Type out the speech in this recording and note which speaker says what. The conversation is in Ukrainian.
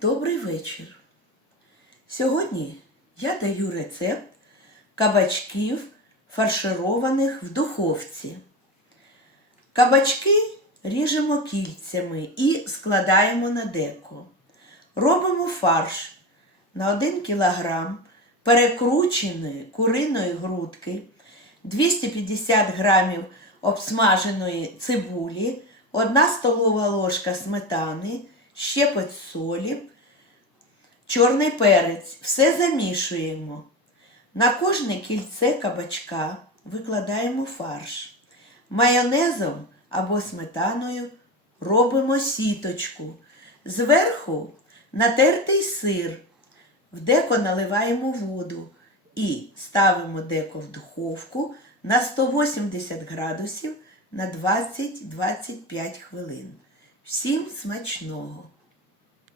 Speaker 1: Добрий вечір. Сьогодні я даю рецепт кабачків, фаршированих в духовці. Кабачки ріжемо кільцями і складаємо на деко. Робимо фарш на 1 кг перекрученої куриної грудки, 250 г обсмаженої цибулі, 1 столова ложка сметани, щепоть солі, чорний перець. Все замішуємо. На кожне кільце кабачка викладаємо фарш. Майонезом або сметаною робимо сіточку. Зверху натертий сир. В деко наливаємо воду і ставимо деко в духовку на 180 градусів на 20-25 хвилин. Всім смачного!